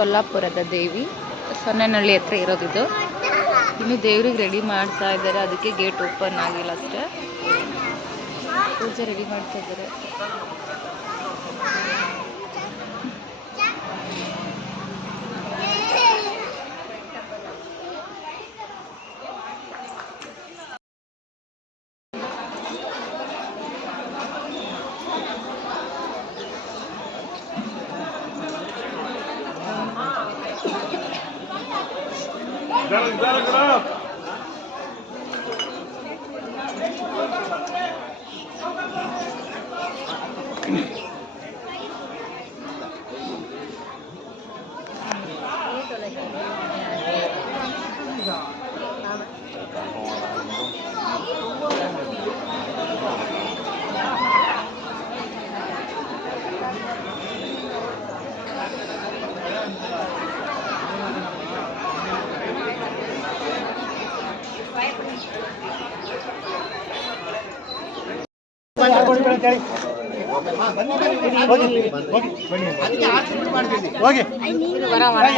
ಸೊಲ್ಲಾಪುರದ ದೇವಿ, ಸೊನ್ನೆನಹಳ್ಳಿ ಹತ್ರ ಇರೋದಿದು. ಇನ್ನು ದೇವ್ರಿಗೆ ರೆಡಿ ಮಾಡ್ತಾ ಇದ್ದಾರೆ, ಅದಕ್ಕೆ ಗೇಟ್ ಓಪನ್ ಆಗಿಲ್ಲ ಅಷ್ಟೇ. ಪೂಜೆ ರೆಡಿ ಮಾಡ್ತಾ ಇದ್ದಾರೆ.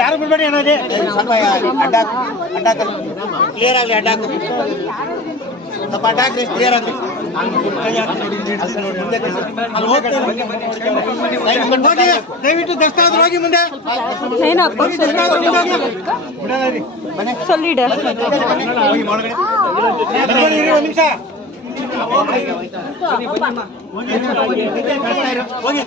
ಯಾರು ಬಿಡ್ಬೇಡಿ ಅನ್ನೋದೇ ಕ್ಲಿಯರ್ ಆಗಲಿ. ಅಡ್ಡಾಕು ಸ್ವಲ್ಪ ಅಡ್ಡಾಕ್ರಿ, ಕ್ಲಿಯರ್ ಆಗಲಿ. ದಯವಿಟ್ಟು ದಸ್ತಾವೇಜ್ ಹೋಗಿ ಮುಂದೆ ಒಂದು ನಿಮಿಷ ಹೋಗಿ.